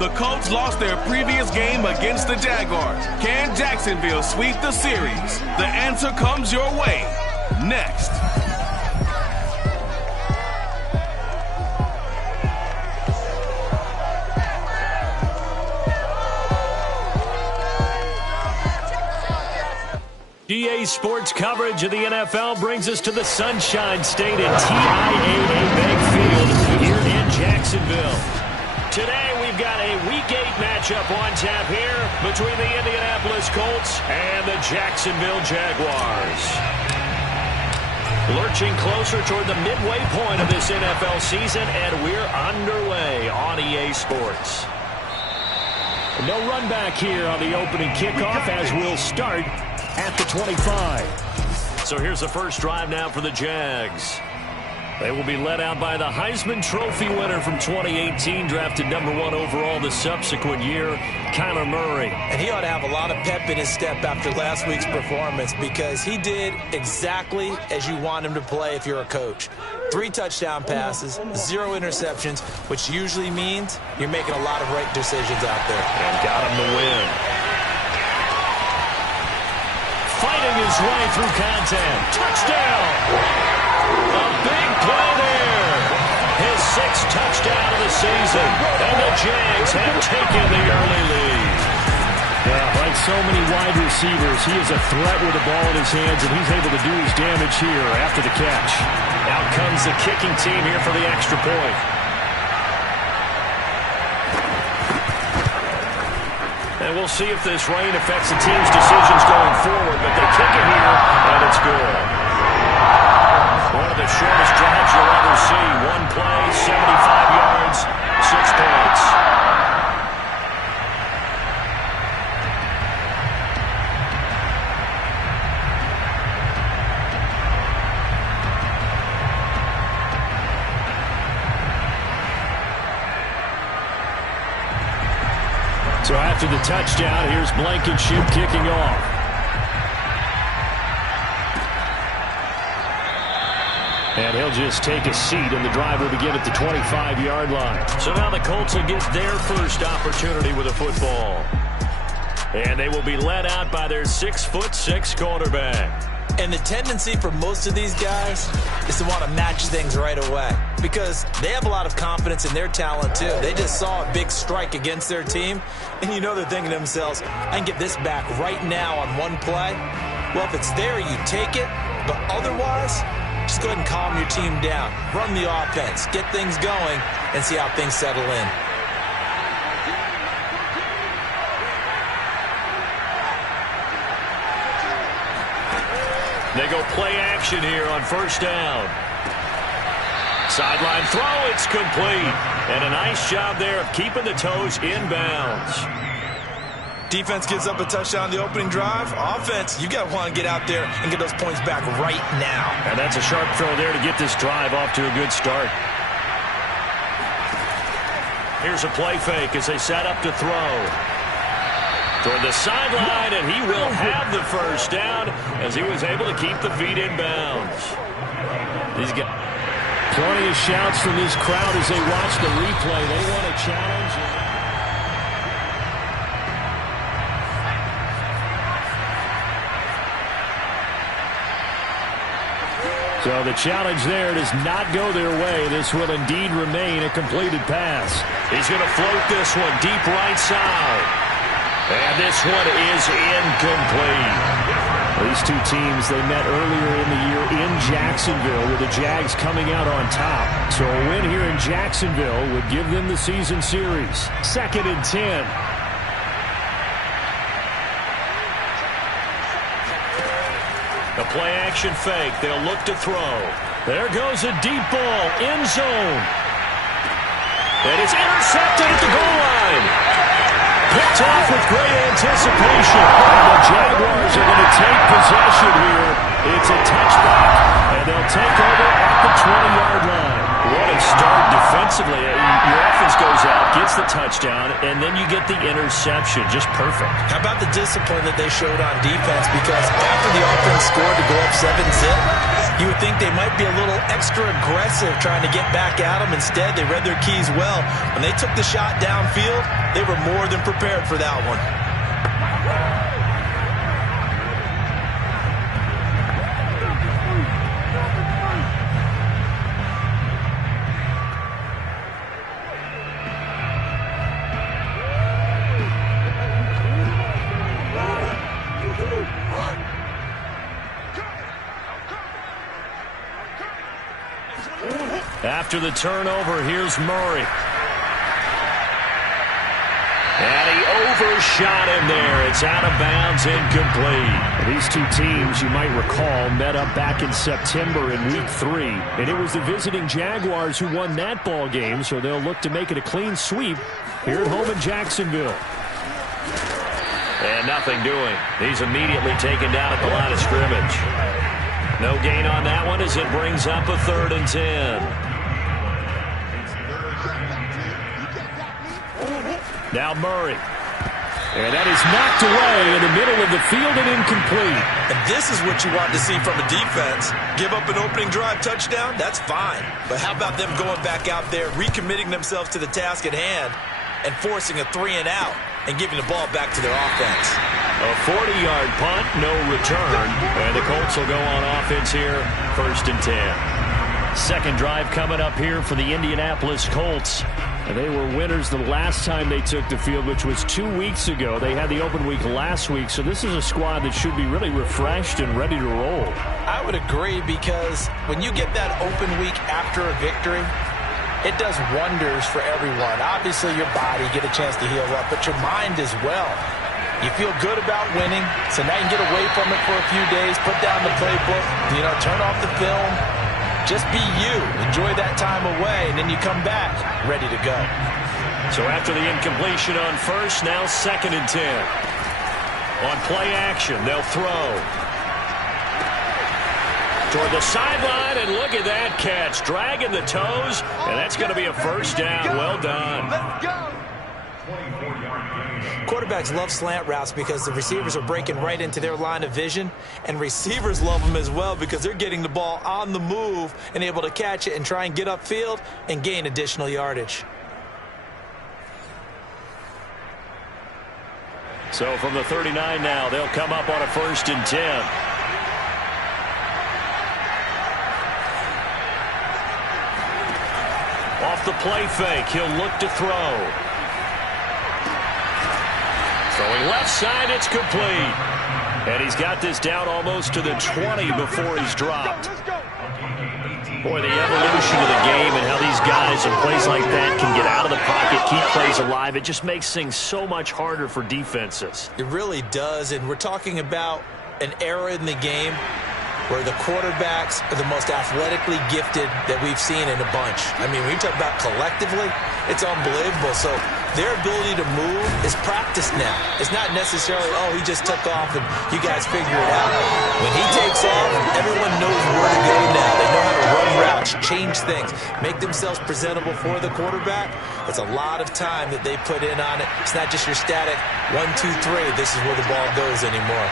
The Colts lost their previous game against the Jaguars. Can Jacksonville sweep the series? The answer comes your way next. EA Sports coverage of the NFL brings us to the Sunshine State at TIAA Bank Field here in Jacksonville. Today we've got a Week 8 matchup on tap here between the Indianapolis Colts and the Jacksonville Jaguars. Lurching closer toward the midway point of this NFL season, and we're underway on EA Sports. No run back here on the opening kickoff as we'll start at the 25. So here's the first drive now for the Jags. They will be led out by the Heisman Trophy winner from 2018, drafted #1 overall the subsequent year, Kyler Murray. And he ought to have a lot of pep in his step after last week's performance because he did exactly as you want him to play if you're a coach. 3 touchdown passes, 0 interceptions, which usually means you're making a lot of right decisions out there. And got him the win. Fighting his way through contact. Touchdown! A big play there. His 6th touchdown of the season. And the Jags have taken the early lead. Yeah, like so many wide receivers, he is a threat with the ball in his hands, and he's able to do his damage here after the catch. Out comes the kicking team here for the extra point. And we'll see if this rain affects the team's decisions going forward, but they kick it here, and it's good. One of the shortest drives you'll ever see. 1 play, 75 yards, 6 points. So after the touchdown, here's Blankenship kicking off. And he'll just take a seat, and the drive will begin at the 25-yard line. So now the Colts will get their first opportunity with a football. And they will be led out by their 6'6" quarterback. And the tendency for most of these guys is to want to match things right away because they have a lot of confidence in their talent, too. They just saw a big strike against their team, and you know they're thinking to themselves, I can get this back right now on 1 play. Well, if it's there, you take it, but otherwise, just go ahead and calm your team down. Run the offense, get things going, and see how things settle in. They go play action here on first down. Sideline throw, it's complete. And a nice job there of keeping the toes in bounds. Defense gives up a touchdown on the opening drive. Offense, you got to want to get out there and get those points back right now. And that's a sharp throw there to get this drive off to a good start. Here's a play fake as they set up to throw. Toward the sideline, and he will have the first down as he was able to keep the feet in bounds. He's got plenty of shouts from this crowd as they watch the replay. They want a challenge. So the challenge there does not go their way. This will indeed remain a completed pass. He's going to float this one deep right side. And this one is incomplete. These two teams, they met earlier in the year in Jacksonville with the Jags coming out on top. So a win here in Jacksonville would give them the season series. 2nd and 10. A play action fake. They'll look to throw. There goes a deep ball. End zone. And it's intercepted at the goal line. Picked off with great anticipation. The Jaguars are going to take possession here. It's a touchback, and they'll take over at the 20-yard line. What a start defensively. Your offense goes out, gets the touchdown, and then you get the interception. Just perfect. How about the discipline that they showed on defense? Because after the offense scored to go up 7-zip, you would think they might be a little extra aggressive trying to get back at them. Instead, they read their keys well. When they took the shot downfield, they were more than prepared for that one. After the turnover, here's Murray. And he overshot him there. It's out of bounds, incomplete. These two teams, you might recall, met up back in September in Week 3. And it was the visiting Jaguars who won that ball game, so they'll look to make it a clean sweep here at home in Jacksonville. And nothing doing. He's immediately taken down at the line of scrimmage. No gain on that one as it brings up a 3rd and 10. Now Murray. And that is knocked away in the middle of the field and incomplete. And this is what you want to see from a defense. Give up an opening drive touchdown, that's fine. But how about them going back out there, recommitting themselves to the task at hand, and forcing a 3-and-out and giving the ball back to their offense. A 40-yard punt, no return. And the Colts will go on offense here, 1st and 10. Second drive coming up here for the Indianapolis Colts. They were winners the last time they took the field, which was 2 weeks ago. They had the open week last week, so this is a squad that should be really refreshed and ready to roll. I would agree, because when you get that open week after a victory, it does wonders for everyone. Obviously, your body get a chance to heal up, but your mind as well. You feel good about winning, so now you can get away from it for a few days, put down the playbook, turn off the film. Just be you. Enjoy that time away, and then you come back ready to go. So after the incompletion on first, now 2nd and 10. On play action, they'll throw. Toward the sideline, and look at that catch. Dragging the toes, and that's going to be a 1st down. Well done. Let's go. Quarterbacks love slant routes because the receivers are breaking right into their line of vision, and receivers love them as well because they're getting the ball on the move and able to catch it and try and get upfield and gain additional yardage. So from the 39 now, they'll come up on a 1st and 10. Off the play fake, he'll look to throw. Throwing left side, it's complete. And he's got this down almost to the 20 before he's dropped. Boy, the evolution of the game and how these guys in plays like that can get out of the pocket, keep plays alive, it just makes things so much harder for defenses. It really does, and we're talking about an era in the game where the quarterbacks are the most athletically gifted that we've seen in a bunch. I mean, when you talk about collectively, it's unbelievable. So their ability to move is practiced now. It's not necessarily, oh, he just took off and you guys figure it out. When he takes off, everyone knows where to go now. They know how to run routes, change things, make themselves presentable for the quarterback. It's a lot of time that they put in on it. It's not just your static 1, 2, 3. This is where the ball goes anymore.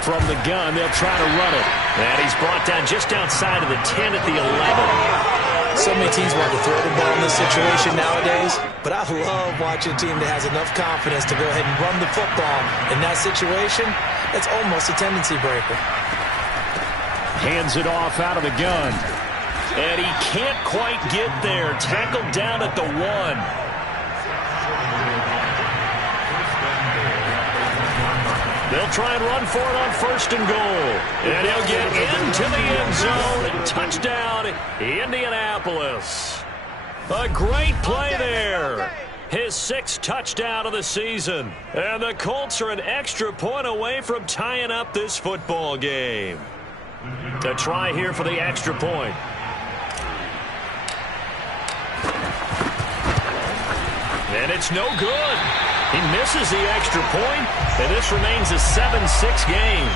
From the gun, they'll try to run it. And he's brought down just outside of the 10 at the 11. So many teams want to throw the ball in this situation nowadays, but I love watching a team that has enough confidence to go ahead and run the football. In that situation, it's almost a tendency breaker. Hands it off out of the gun. And he can't quite get there. Tackled down at the 1. They'll try and run for it on 1st and goal. And he'll get into the end zone. Touchdown, Indianapolis. A great play there. His 6th touchdown of the season. And the Colts are an extra point away from tying up this football game. A try here for the extra point. And it's no good. He misses the extra point, and this remains a 7-6 game.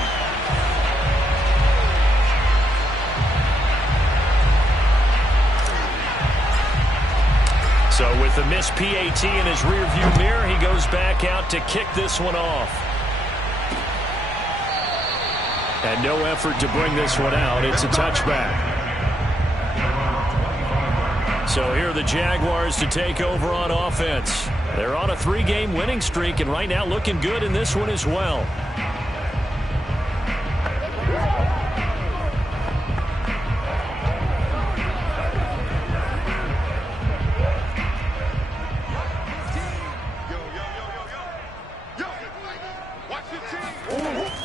So with the missed PAT in his rearview mirror, he goes back out to kick this one off. And no effort to bring this one out. It's a touchback. So here are the Jaguars to take over on offense. They're on a 3-game winning streak, and right now looking good in this one as well.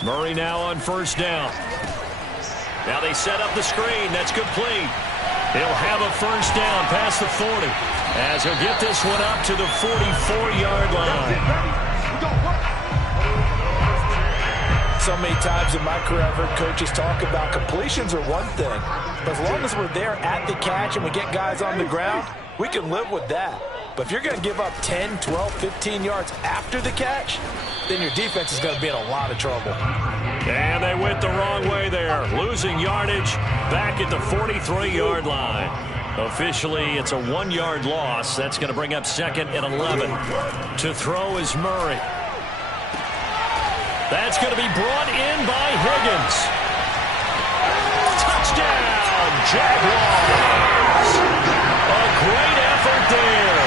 Murray now on first down. Now they set up the screen. That's complete. He'll have a first down past the 40 as he'll get this one up to the 44-yard line. So many times in my career I've heard coaches talk about completions are one thing, but as long as we're there at the catch and we get guys on the ground, we can live with that. But if you're going to give up 10, 12, 15 yards after the catch, then your defense is going to be in a lot of trouble. And they went the wrong way there, losing yardage back at the 43-yard line. Officially, it's a 1-yard loss. That's going to bring up 2nd and 11. To throw is Murray. That's going to be brought in by Higgins. Touchdown, Jaguars. A great effort there.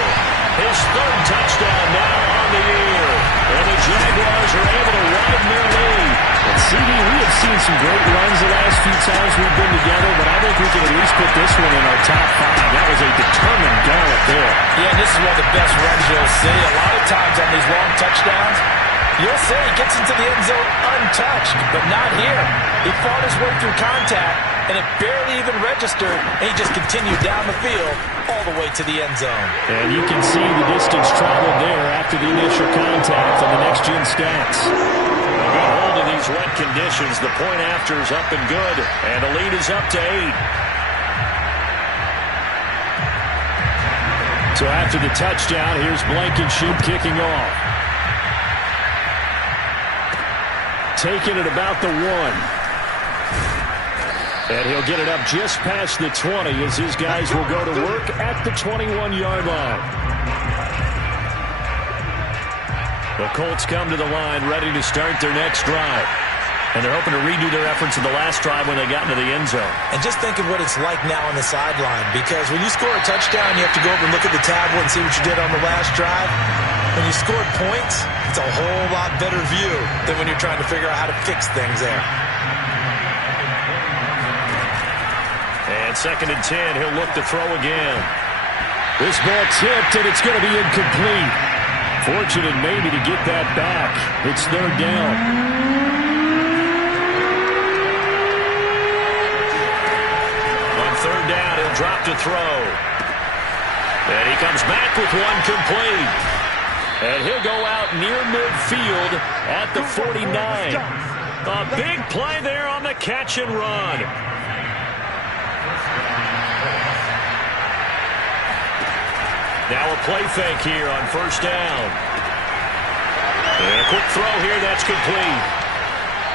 His 3rd touchdown now on the year. And the Jaguars are able to widen their lead. And CD, we have seen some great runs the last few times we've been together, but I think we can at least put this one in our top 5. That was a determined gallop there. Yeah, and this is one of the best runs you'll see. A lot of times on these long touchdowns, you'll say he gets into the end zone untouched, but not here. He fought his way through contact, and it barely even registered, and he just continued down the field all the way to the end zone. And you can see the distance traveled there after the initial contact on the next-gen stats. A good hold of these wet conditions. The point after is up and good, and the lead is up to 8. So after the touchdown, here's Blankenship kicking off. Taking it about the 1. And he'll get it up just past the 20 as his guys will go to work at the 21-yard line. The Colts come to the line ready to start their next drive. And they're hoping to redo their efforts in the last drive when they got into the end zone. And just think of what it's like now on the sideline, because when you score a touchdown, you have to go over and look at the tablet and see what you did on the last drive. When you scored points, it's a whole lot better view than when you're trying to figure out how to fix things there. And 2nd and 10, he'll look to throw again. This ball tipped, and it's going to be incomplete. Fortunate maybe to get that back. It's 3rd down. On 3rd down, he'll drop to throw. And he comes back with one complete. And he'll go out near midfield at the 49. A big play there on the catch and run. Now a play fake here on 1st down. And a quick throw here, that's complete.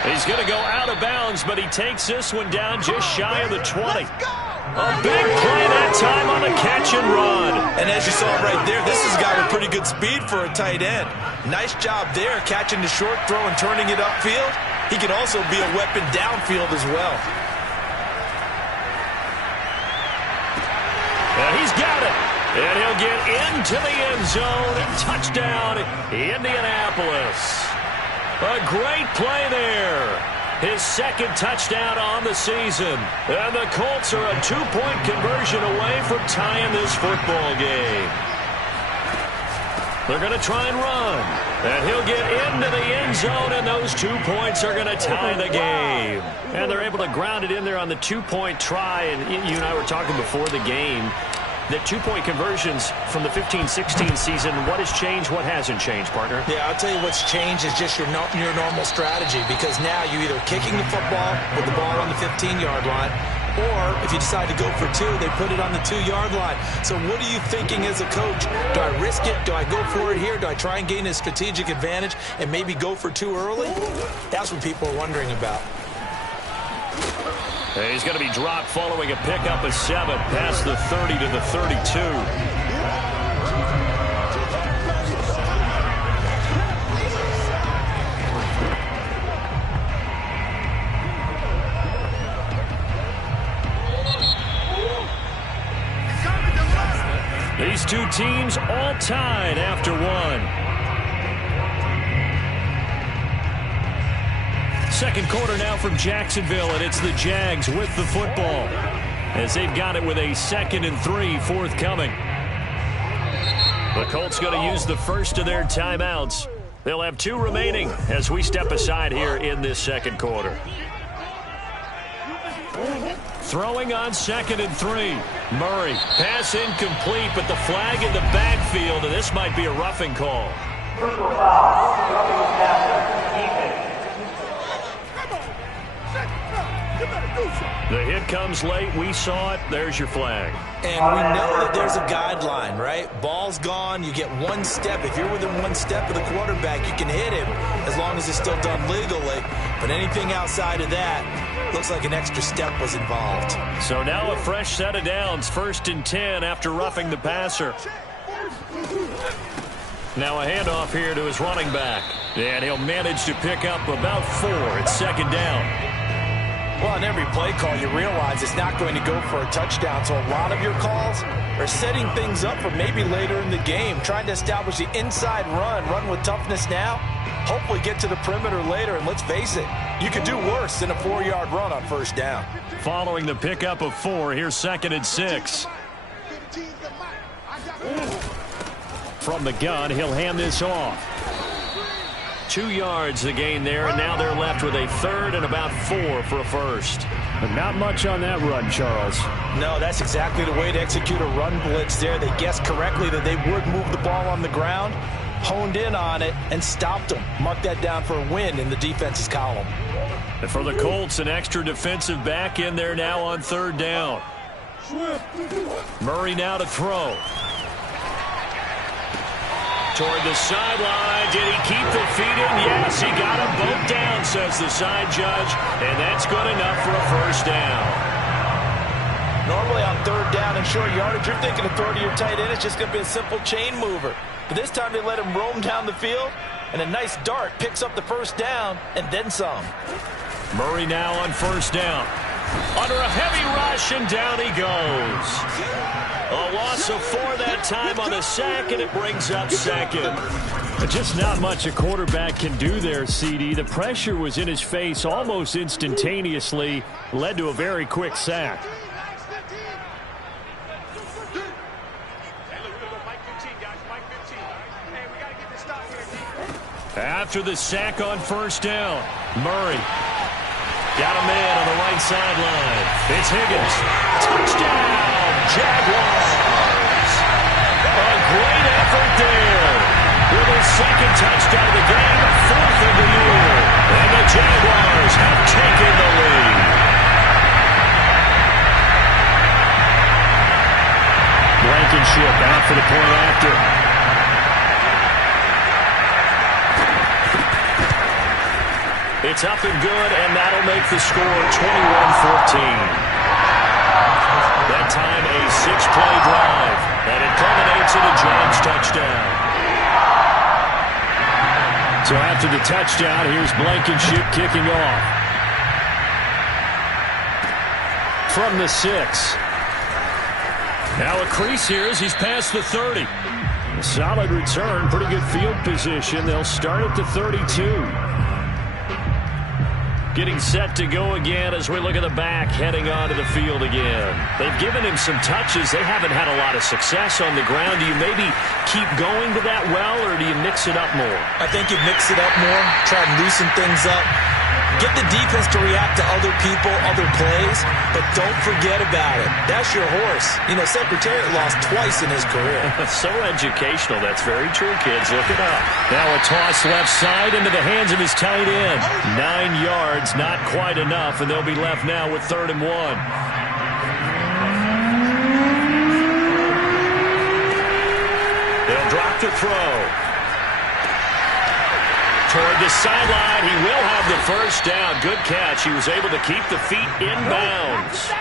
He's going to go out of bounds, but he takes this one down just shy of the 20. A big play that time on the catch and run. And as you saw right there, this has got a pretty good speed for a tight end. Nice job there, catching the short throw and turning it upfield. He can also be a weapon downfield as well. And he's got it. And he'll get into the end zone. Touchdown, Indianapolis. A great play there. His 2nd touchdown on the season. And the Colts are a 2-point conversion away from tying this football game. They're going to try and run. And he'll get into the end zone, and those 2 points are going to tie the game. And they're able to ground it in there on the 2-point try. And you and I were talking before the game. The 2-point conversions from the 15-16 season, what has changed, what hasn't changed, partner? Yeah, I'll tell you what's changed is just your normal strategy, because now you're either kicking the football with the ball on the 15-yard line, Or if you decide to go for two, they put it on the 2-yard line. So what are you thinking as a coach? Do I risk it? Do I go for it here? Do I try and gain a strategic advantage and maybe go for two early? That's what people are wondering about. He's going to be dropped following a pickup of 7 past the 30 to the 32. These two teams all tied after one. Second quarter now from Jacksonville, and it's the Jags with the football as they've got it with a 2nd and 3 forthcoming. The Colts going to use the first of their timeouts. They'll have 2 remaining as we step aside here in this second quarter. Throwing on 2nd and 3. Murray, pass incomplete, but the flag in the backfield, and this might be a roughing call. The hit comes late. We saw it. There's your flag. And we know that there's a guideline, right? Ball's gone. You get 1 step. If you're within 1 step of the quarterback, you can hit him as long as it's still done legally. But anything outside of that, looks like an extra step was involved. So now a fresh set of downs. 1st and 10 after roughing the passer. Now a handoff here to his running back. And he'll manage to pick up about 4 at 2nd down. Well, on every play call, you realize it's not going to go for a touchdown. So a lot of your calls are setting things up for maybe later in the game, trying to establish the inside run with toughness now, hopefully get to the perimeter later. And let's face it, you could do worse than a 4-yard run on 1st down. Following the pickup of 4, here's 2nd and 6. From the gun, he'll hand this off. 2 yards the gain there, and now they're left with a 3rd and about 4 for a first. But not much on that run, Charles. No, that's exactly the way to execute a run blitz there. They guessed correctly that they would move the ball on the ground, honed in on it, and stopped them. Mark that down for a win in the defense's column. And for the Colts, an extra defensive back in there now on 3rd down. Murray now to throw. Toward the sideline. Did he keep the feet in? Yes, he got them both down, says the side judge. And that's good enough for a 1st down. Normally on 3rd down and short yardage, you're thinking of throw to your tight end. It's just going to be a simple chain mover. But this time they let him roam down the field, and a nice dart picks up the 1st down and then some. Murray now on 1st down. Under a heavy rush, and down he goes. A loss of 4 that time on the sack, and it brings up 2nd. Just not much a quarterback can do there, CD. The pressure was in his face almost instantaneously, led to a very quick sack. After the sack on 1st down, Murray got a man on the right sideline. It's Higgins. Touchdown, Jaguars. A great effort there. With his 2nd touchdown of the game, 4th of the year. And the Jaguars have taken the lead. Blankenship out for the point after. It's up and good, and that'll make the score 21-14. That time a 6-play drive, and it culminates in a Jags touchdown. So after the touchdown, here's Blankenship kicking off. From the 6. Now a crease here as he's past the 30. A solid return, pretty good field position. They'll start at the 32. Getting set to go again as we look at the back heading onto the field again. They've given him some touches. They haven't had a lot of success on the ground. Do you maybe keep going to that well, or do you mix it up more? I think you mix it up more, try to loosen things up. Get the defense to react to other people, other plays, but don't forget about it. That's your horse. You know, Secretariat lost twice in his career. So educational. That's very true, kids. Look it up. Now a toss left side into the hands of his tight end. 9 yards, not quite enough, and they'll be left now with 3rd and 1. back to throw. Toward the sideline, he will have the first down. Good catch. He was able to keep the feet in bounds.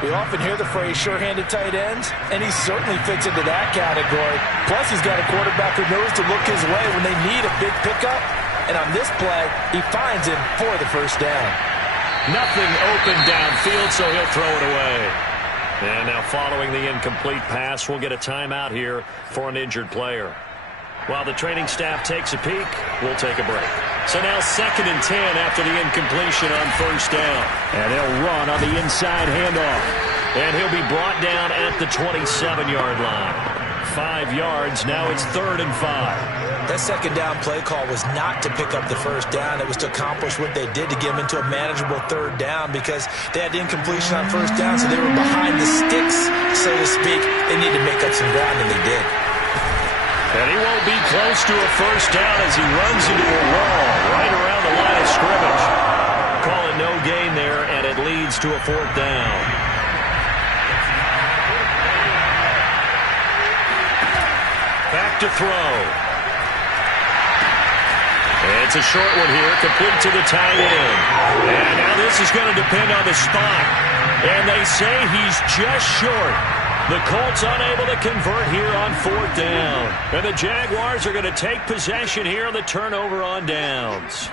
We often hear the phrase sure-handed tight ends, and he certainly fits into that category. Plus, he's got a quarterback who knows to look his way when they need a big pickup. And on this play, he finds him for the first down. Nothing open downfield, so he'll throw it away. And now following the incomplete pass, we'll get a timeout here for an injured player. While the training staff takes a peek, we'll take a break. So now 2nd and 10 after the incompletion on first down. And they'll run on the inside handoff. And he'll be brought down at the 27-yard line. 5 yards, now it's 3rd and 5. That second down play call was not to pick up the first down. It was to accomplish what they did to get them into a manageable 3rd down because they had incompletion on first down, so they were behind the sticks, so to speak. They need to make up some ground, and they did. And he won't be close to a first down as he runs into a wall right around the line of scrimmage. Call it no gain there, and it leads to a 4th down. Back to throw. It's a short one here, complete to the tight end. And now this is going to depend on the spot. And they say he's just short. The Colts unable to convert here on 4th down. And the Jaguars are going to take possession here on the turnover on downs.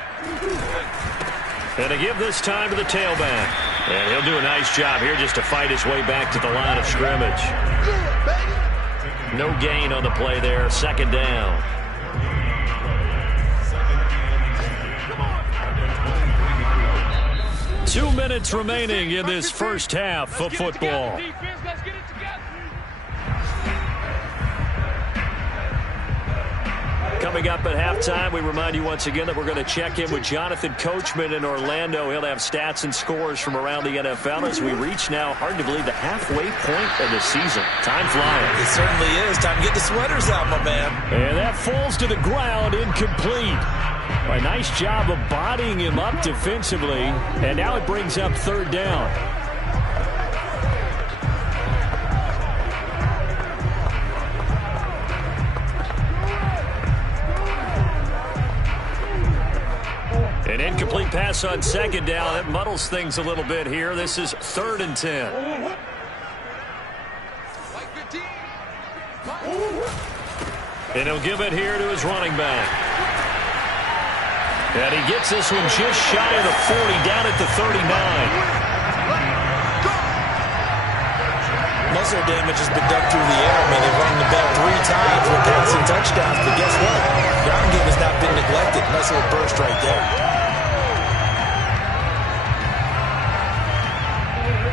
And to give this time to the tailback. And he'll do a nice job here just to fight his way back to the line of scrimmage. No gain on the play there, 2nd down. Two minutes remaining in this first half of football. Coming up at halftime, we remind you once again that we're going to check in with Jonathan Coachman in Orlando. He'll have stats and scores from around the NFL as we reach now, hard to believe, the halfway point of the season. Time flying. It certainly is. Time to get the sweaters out, my man. And that falls to the ground, incomplete. A nice job of bodying him up defensively, and now it brings up 3rd down. An incomplete pass on 2nd down. That muddles things a little bit here. This is 3rd and 10. And he'll give it here to his running back. And he gets this one just shy of the 40, down at the 39. Most of their damage has been done through the air. I mean, they've run the ball 3 times with passing touchdowns, but guess what? Ground game has not been neglected. Nice little burst right there.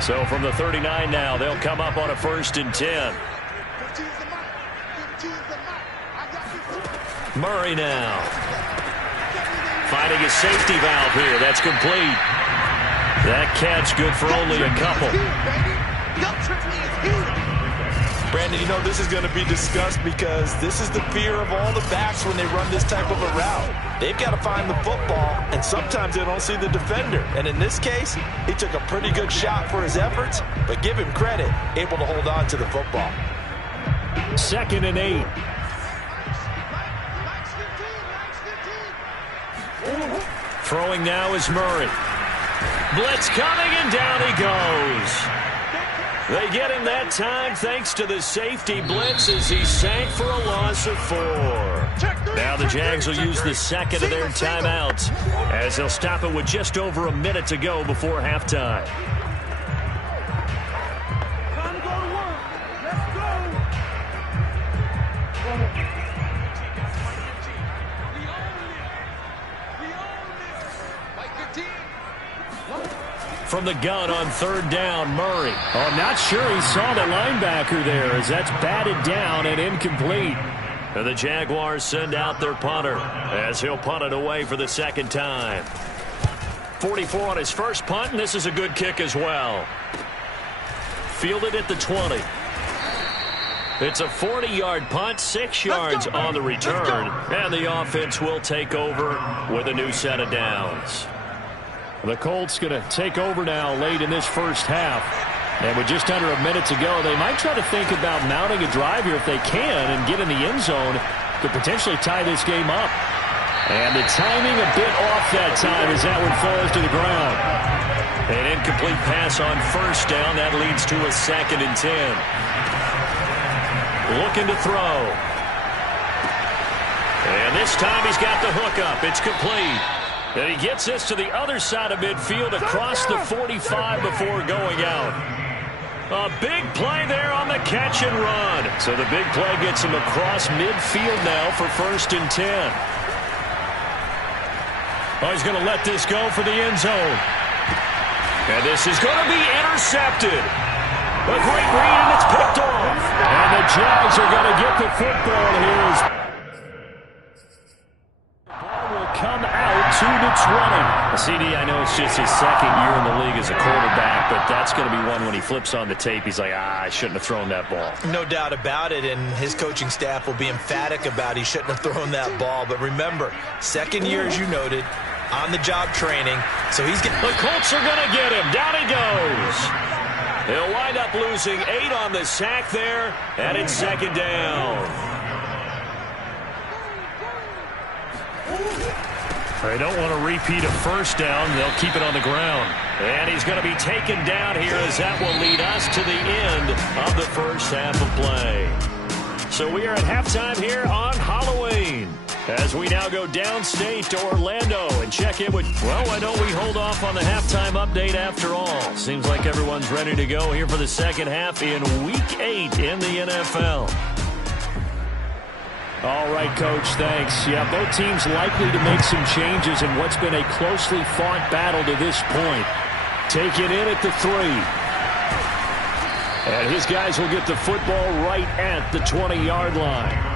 So from the 39 now, they'll come up on a 1st and 10. Murray now. Finding a safety valve here. That's complete. That catch good for only a couple. Brandon, you know this is going to be discussed because this is the fear of all the backs when they run this type of a route. They've got to find the football, and sometimes they don't see the defender. And in this case, he took a pretty good shot for his efforts, but give him credit, able to hold on to the football. 2nd and 8. Throwing now is Murray. Blitz coming, and down he goes. They get him that time thanks to the safety blitz as he sank for a loss of 4. Now the Jags will use the 2nd of their timeouts as they'll stop it with just over a minute to go before halftime. From the gun on 3rd down, Murray. Oh, not sure he saw the linebacker there as that's batted down and incomplete. And the Jaguars send out their punter as he'll punt it away for the 2nd time. 44 on his first punt, and this is a good kick as well. Fielded at the 20. It's a 40-yard punt, 6 yards on the return, and the offense will take over with a new set of downs. The Colts going to take over now late in this first half. And with just under a minute to go, they might try to think about mounting a drive here if they can and get in the end zone to potentially tie this game up. And the timing a bit off that time as that one falls to the ground. An incomplete pass on first down. That leads to a 2nd and 10. Looking to throw. And this time he's got the hook up. It's complete. And he gets this to the other side of midfield across the 45 before going out. A big play there on the catch and run. So the big play gets him across midfield now for 1st and 10. Oh, he's going to let this go for the end zone. And this is going to be intercepted. A great read, and it's picked off. And the Jags are going to get the football here. Ball will come out to the 20. CD, I know it's just his 2nd year in the league as a quarterback, but that's going to be one when he flips on the tape. He's like, I shouldn't have thrown that ball. No doubt about it, and his coaching staff will be emphatic about he shouldn't have thrown that ball. But remember, 2nd year, as you noted, on-the-job training, so he's getting... The Colts are going to get him. Down he goes. They'll wind up losing 8 on the sack there, and it's 2nd down. They don't want to repeat a first down. They'll keep it on the ground. And he's going to be taken down here as that will lead us to the end of the first half of play. So we are at halftime here on Halloween, as we now go downstate to Orlando and check in with, well, why don't we hold off on the halftime update after all? Seems like everyone's ready to go here for the second half in Week 8 in the NFL. All right, Coach, thanks. Yeah, both teams likely to make some changes in what's been a closely fought battle to this point. Take it in at the 3. And his guys will get the football right at the 20-yard line.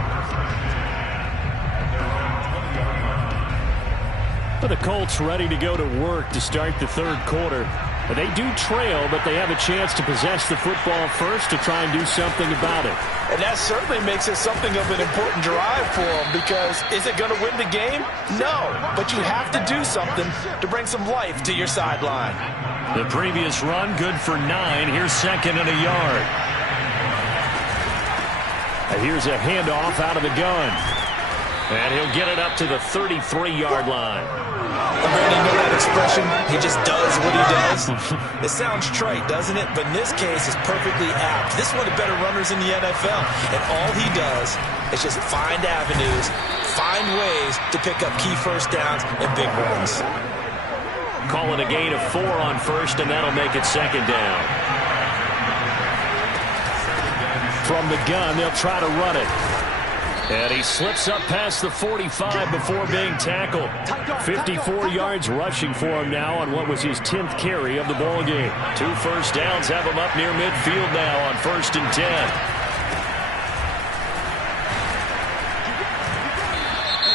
The Colts ready to go to work to start the 3rd quarter. They do trail, but they have a chance to possess the football first to try and do something about it. And that certainly makes it something of an important drive for them, because is it going to win the game? No, but you have to do something to bring some life to your sideline. The previous run, good for 9. Here's 2nd and a yard. And here's a handoff out of the gun. And he'll get it up to the 33-yard line. Brandon, you know that expression? He just does what he does. It sounds trite, doesn't it? But in this case, it's perfectly apt. This is one of the better runners in the NFL. And all he does is just find avenues, find ways to pick up key first downs and big runs. Call it a gain of 4 on first, and that'll make it 2nd down. From the gun, they'll try to run it. And he slips up past the 45 before being tackled. 54 yards rushing for him now on what was his 10th carry of the ball game. 2 first downs have him up near midfield now on 1st and 10.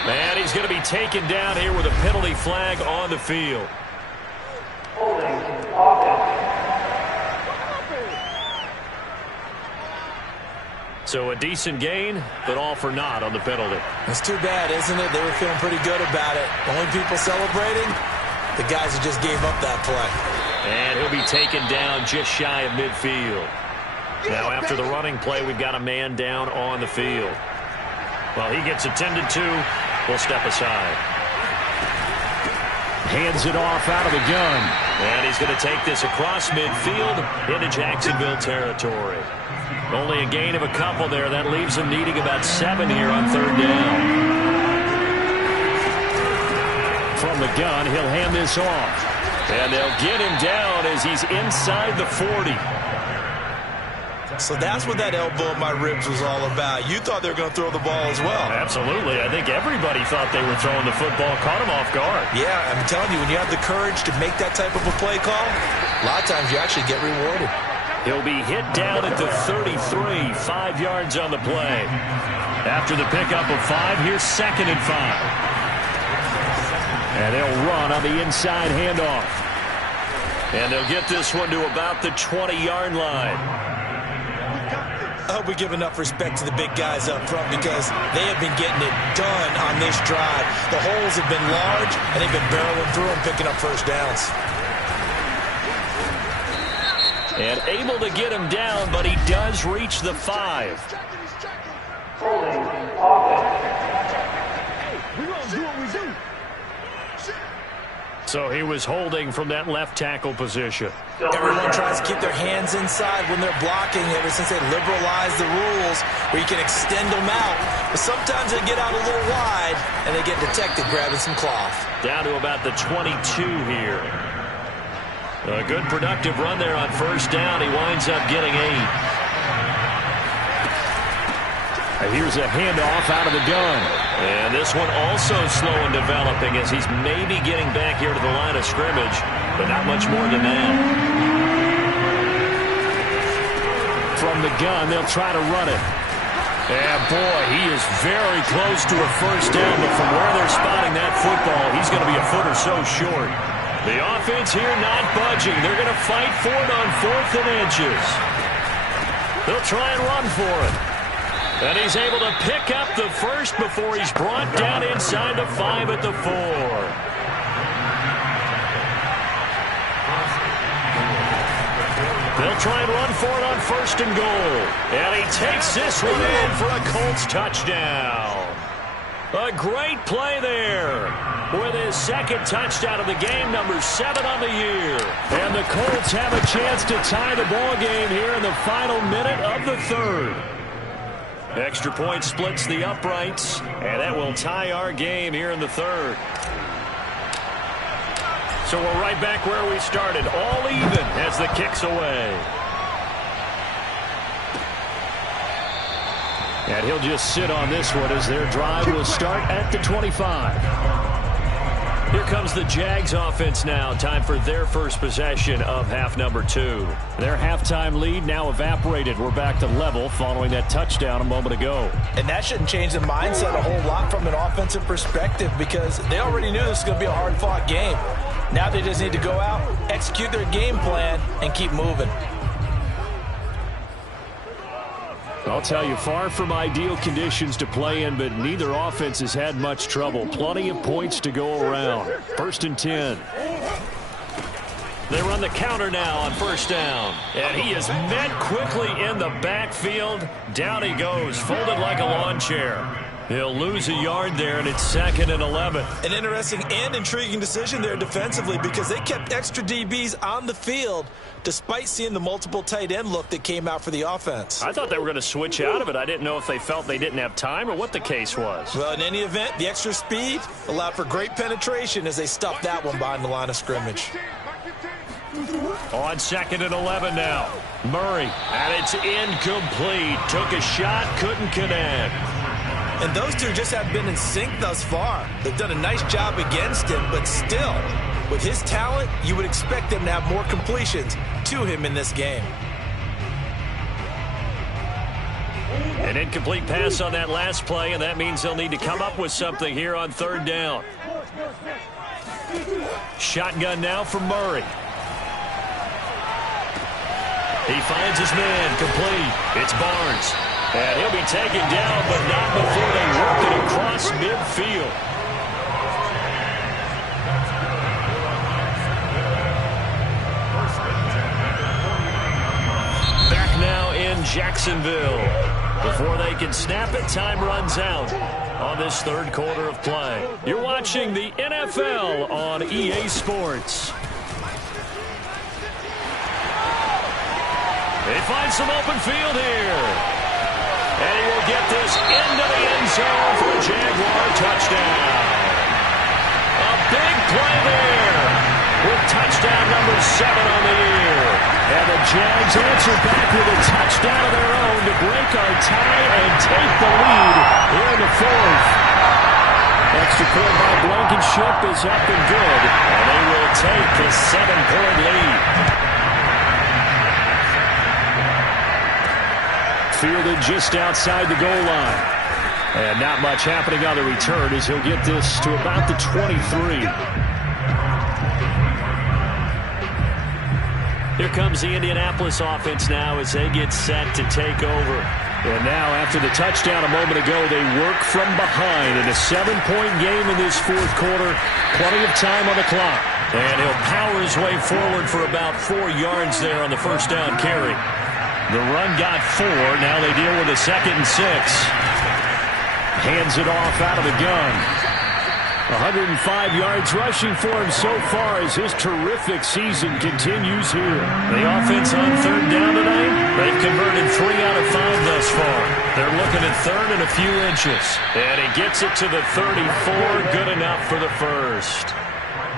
And he's going to be taken down here with a penalty flag on the field. So a decent gain, but all for naught on the penalty. It's too bad, isn't it? They were feeling pretty good about it. Only people celebrating, the guys who just gave up that play. And he'll be taken down just shy of midfield. Now after the running play, we've got a man down on the field. Well, he gets attended to. We'll step aside. Hands it off out of the gun. And he's going to take this across midfield into Jacksonville territory. Only a gain of a couple there. That leaves him needing about 7 here on 3rd down. From the gun, he'll hand this off. And they'll get him down as he's inside the 40. So that's what that elbow in my ribs was all about. You thought they were going to throw the ball as well. Absolutely. I think everybody thought they were throwing the football. Caught him off guard. Yeah, I'm telling you, when you have the courage to make that type of a play call, a lot of times you actually get rewarded. He'll be hit down at the 33, 5 yards on the play. After the pickup of 5, here's 2nd and 5. And they'll run on the inside handoff. And they'll get this one to about the 20-yard line. I hope we give enough respect to the big guys up front, because they have been getting it done on this drive. The holes have been large, and they've been barreling through and picking up first downs. And able to get him down, but he does reach the 5. So he was holding from that left tackle position. Everyone tries to keep their hands inside when they're blocking ever since they liberalized the rules where you can extend them out. But sometimes they get out a little wide and they get detected grabbing some cloth. Down to about the 22 here. A good productive run there on first down. He winds up getting 8. Here's a handoff out of the gun. And this one also slow in developing as he's maybe getting back here to the line of scrimmage, but not much more than that. From the gun, they'll try to run it. And boy, he is very close to a first down, but from where they're spotting that football, he's going to be a foot or so short. The offense here not budging. They're going to fight for it on 4th and inches. They'll try and run for it. And he's able to pick up the first before he's brought down inside the 5 at the 4. They'll try and run for it on 1st and goal. And he takes this one in for a Colts touchdown. A great play there with his 2nd touchdown of the game, number 7 on the year. And the Colts have a chance to tie the ball game here in the final minute of the 3rd. Extra point splits the uprights, and that will tie our game here in the 3rd. So we're right back where we started, all even as the kick's away. And he'll just sit on this one as their drive will start at the 25. Here comes the Jags offense now. Time for their first possession of half number 2. Their halftime lead now evaporated. We're back to level following that touchdown a moment ago. And that shouldn't change the mindset a whole lot from an offensive perspective because they already knew this was going to be a hard-fought game. Now they just need to go out, execute their game plan, and keep moving. I'll tell you, far from ideal conditions to play in, but neither offense has had much trouble. Plenty of points to go around. 1st and 10. They run the counter now on 1st down. And he is met quickly in the backfield. Down he goes, folded like a lawn chair. He'll lose a yard there, and it's 2nd and 11. An interesting and intriguing decision there defensively because they kept extra DBs on the field despite seeing the multiple tight end look that came out for the offense. I thought they were going to switch out of it. I didn't know if they felt they didn't have time or what the case was. Well, in any event, the extra speed allowed for great penetration as they stuffed that one behind the line of scrimmage. On 2nd and 11 now. Murray, and it's incomplete. Took a shot, couldn't connect. And those two just have been in sync thus far. They've done a nice job against him, but still, with his talent, you would expect them to have more completions to him in this game. An incomplete pass on that last play, and that means they'll need to come up with something here on 3rd down. Shotgun now for Murray. He finds his man, complete. It's Barnes. And he'll be taken down, but not before they work it across midfield. Back now in Jacksonville. Before they can snap it, time runs out on this 3rd quarter of play. You're watching the NFL on EA Sports. They find some open field here. And he will get this into the end zone for a Jaguar touchdown. A big play there with touchdown number 7 on the year. And the Jags answer back with a touchdown of their own to break our tie and take the lead here in the 4th. Extra point by Blankenship is up and good. And they will take a 7-point lead. Fielded just outside the goal line. And not much happening on the return as he'll get this to about the 23. Here comes the Indianapolis offense now as they get set to take over. And now after the touchdown a moment ago, they work from behind in a 7-point game in this 4th quarter. Plenty of time on the clock. And he'll power his way forward for about 4 yards there on the first down carry. The run got 4. Now they deal with a 2nd and 6. Hands it off out of the gun. 105 yards rushing for him so far as his terrific season continues here. The offense on 3rd down tonight, they've converted 3 out of 5 thus far. They're looking at 3rd and a few inches. And he gets it to the 34, good enough for the first.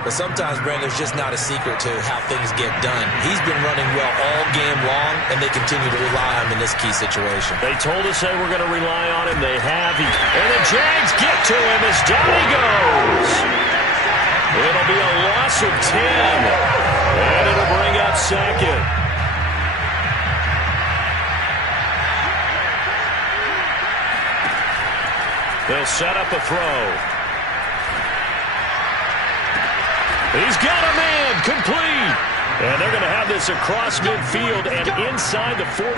But sometimes, Brandon, there's just not a secret to how things get done. He's been running well all game long, and they continue to rely on him in this key situation. They told us they were going to rely on him. They have. And the Jags get to him as down he goes. It'll be a loss of 10. And it'll bring up 2nd. They'll set up a throw. He's got a man, complete. And they're going to have this across midfield and inside the 45.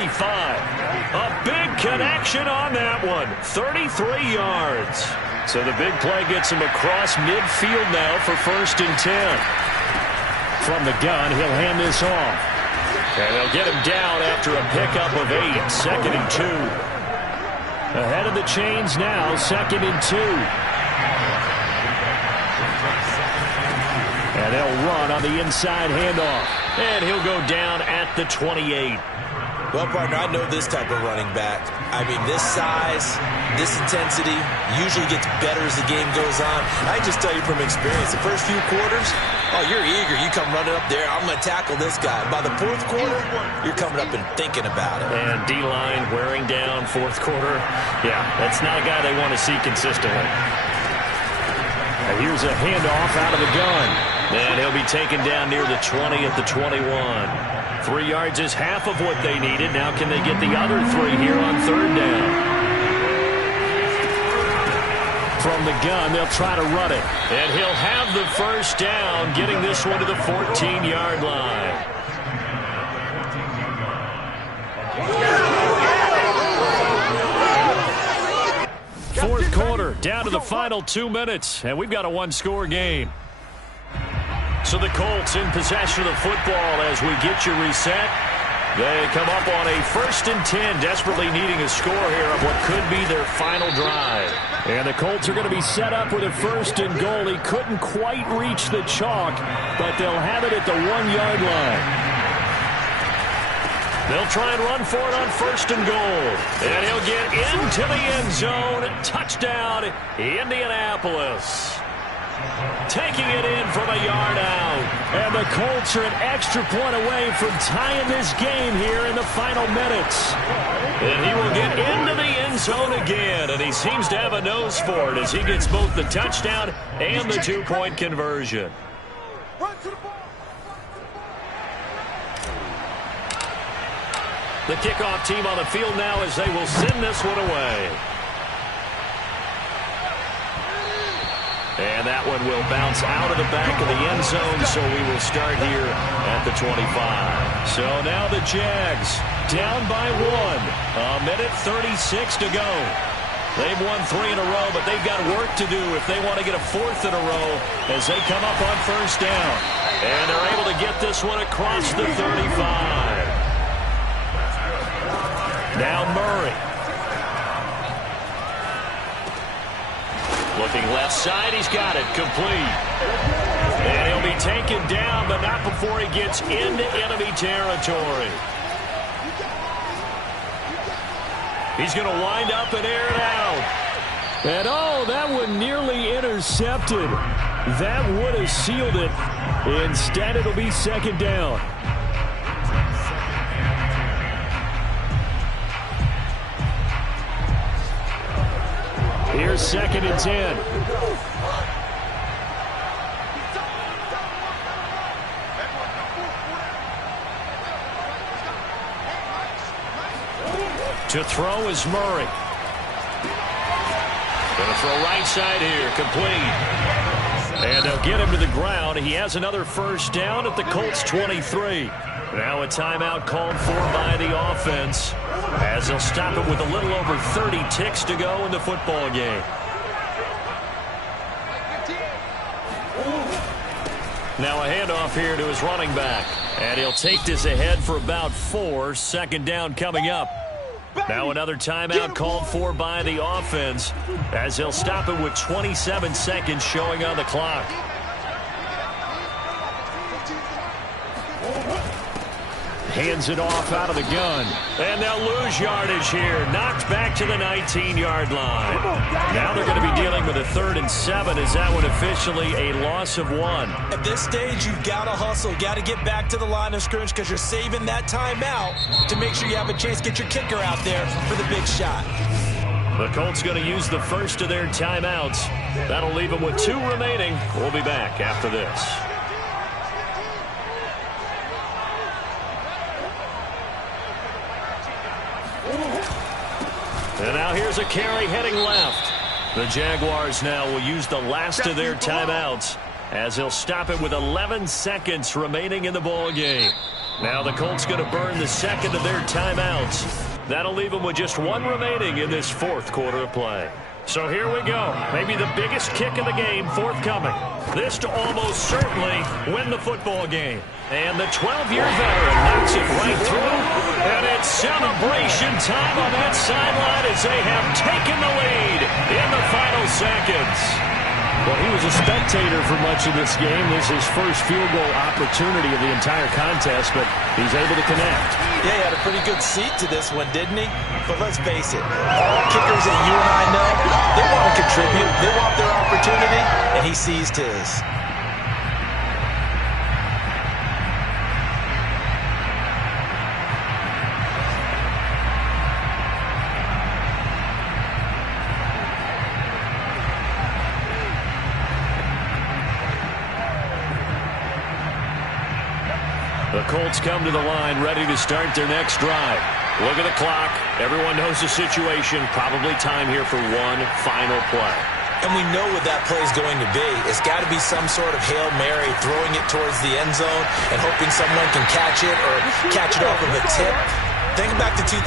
A big connection on that one. 33 yards. So the big play gets him across midfield now for 1st and 10. From the gun, he'll hand this off. And they'll get him down after a pickup of 8. 2nd and 2. Ahead of the chains now, 2nd and 2. And they'll run on the inside handoff. And he'll go down at the 28. Well, partner, I know this type of running back. I mean, this size, this intensity usually gets better as the game goes on. I just tell you from experience, the first few quarters, oh, you're eager. You come running up there, I'm going to tackle this guy. By the 4th quarter, you're coming up and thinking about it. And D-line wearing down 4th quarter. Yeah, that's not a guy they want to see consistently. Now here's a handoff out of the gun. And he'll be taken down near the 20 at the 21. 3 yards is half of what they needed. Now can they get the other 3 here on 3rd down? From the gun, they'll try to run it. And he'll have the first down, getting this one to the 14-yard line. Fourth quarter, down to the final 2 minutes, and we've got a 1-score game. So the Colts in possession of the football as we get you reset. They come up on a 1st and 10, desperately needing a score here of what could be their final drive. And the Colts are going to be set up with a 1st and goal. He couldn't quite reach the chalk, but they'll have it at the 1-yard line. They'll try and run for it on 1st and goal. And he'll get into the end zone. Touchdown, Indianapolis. Taking it in from a yard out. And the Colts are an extra point away from tying this game here in the final minutes. And he will get into the end zone again. And he seems to have a nose for it as he gets both the touchdown and the 2-point conversion. The kickoff team on the field now as they will send this one away. And that one will bounce out of the back of the end zone, so we will start here at the 25. So now the Jags down by 1. A minute 36 to go. They've won 3 in a row, but they've got work to do if they want to get a 4th in a row as they come up on 1st down. And they're able to get this one across the 35. Now Murray. Looking left side, he's got it, complete. And he'll be taken down, but not before he gets into enemy territory. He's going to wind up and air it out. And oh, that one nearly intercepted. That would have sealed it. Instead, it'll be 2nd down. Here's 2nd and 10. To throw is Murray. Going to throw right side here, complete. And they'll get him to the ground. He has another 1st down at the Colts 23. Now a timeout called for by the offense as they'll stop it with a little over 30 ticks to go in the football game. Now a handoff here to his running back. And he'll take this ahead for about 4. Second down coming up. Now another timeout called for by the offense as he'll stop it with 27 seconds showing on the clock. Hands it off out of the gun. And they'll lose yardage here. Knocked back to the 19-yard line. Now they're going to be dealing with a 3rd and 7. Is that one officially a loss of 1? At this stage, you've got to hustle. Got to get back to the line of scrimmage because you're saving that timeout to make sure you have a chance to get your kicker out there for the big shot. The Colts going to use the first of their timeouts. That'll leave them with 2 remaining. We'll be back after this. And now here's a carry heading left. The Jaguars now will use the last of their timeouts as they'll stop it with 11 seconds remaining in the ball game. Now the Colts going to burn the second of their timeouts. That'll leave them with just 1 remaining in this 4th quarter of play. So here we go. Maybe the biggest kick of the game forthcoming. This to almost certainly win the football game. And the 12-year veteran knocks it right through. And it's celebration time on that sideline as they have taken the lead in the final seconds. Well, he was a spectator for much of this game. This is his first field goal opportunity of the entire contest, but he's able to connect. Yeah, he had a pretty good seat to this one, didn't he? But let's face it, all kickers that you and I know, they want to contribute. They want their opportunity, and he seized his. The Colts come to the line ready to start their next drive. Look at the clock. Everyone knows the situation. Probably time here for one final play. And we know what that play is going to be. It's got to be some sort of Hail Mary, throwing it towards the end zone and hoping someone can catch it or catch it off of a tip. Think back to